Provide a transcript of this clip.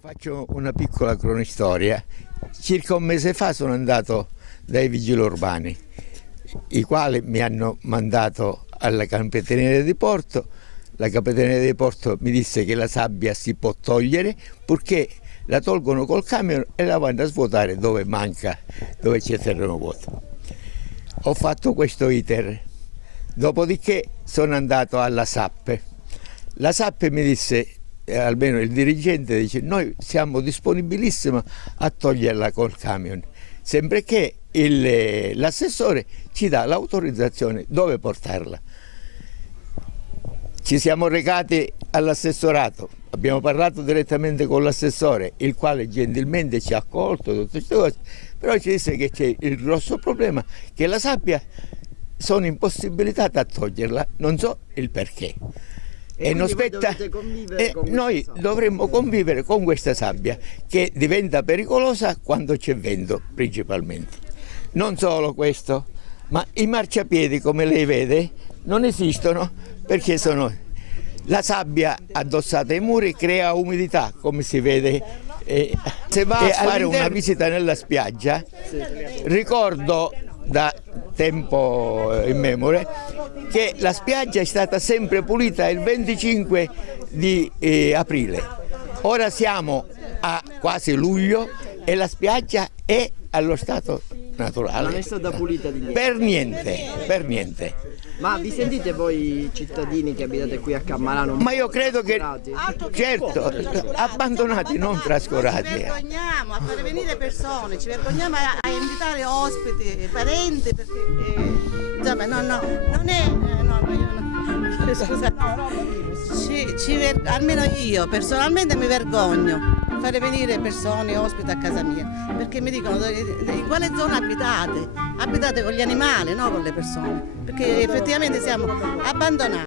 Faccio una piccola cronistoria. Circa un mese fa sono andato dai vigili urbani, i quali mi hanno mandato alla Capitaneria di Porto. La Capitaneria di Porto mi disse che la sabbia si può togliere purché la tolgono col camion e la vanno a svuotare dove manca, dove c'è terreno vuoto. Ho fatto questo iter, dopodiché sono andato alla SAP. La SAP mi disse, almeno il dirigente dice, noi siamo disponibilissimi a toglierla col camion, sempre che l'assessore ci dà l'autorizzazione dove portarla. Ci siamo recati all'assessorato, abbiamo parlato direttamente con l'assessore, il quale gentilmente ci ha accolto, tutte queste cose, però ci disse che c'è il grosso problema che la sabbia sono impossibilitata a toglierla, non so il perché. E noi dovremmo convivere con questa sabbia che diventa pericolosa quando c'è vento principalmente. Non solo questo, ma i marciapiedi, come lei vede, non esistono perché la sabbia addossata ai muri crea umidità, come si vede. Se va a fare una visita nella spiaggia, ricordo da tempo immemore che la spiaggia è stata sempre pulita il 25 di aprile. Ora siamo a quasi luglio e la spiaggia è allo stato naturale. Non è stata pulita di niente. Per niente, per niente. Ma vi sentite voi cittadini che abitate qui a Cammarano? Ma io credo che, certo, abbandonati, non trascurati. Ci vergogniamo a fare venire persone, ci vergogniamo a invitare ospiti, parenti, perché insomma non è, scusate, almeno io personalmente mi vergogno a fare venire persone, ospiti a casa mia, perché mi dicono in quale zona abitate? Abitate con gli animali, non con le persone, perché effettivamente siamo abbandonati.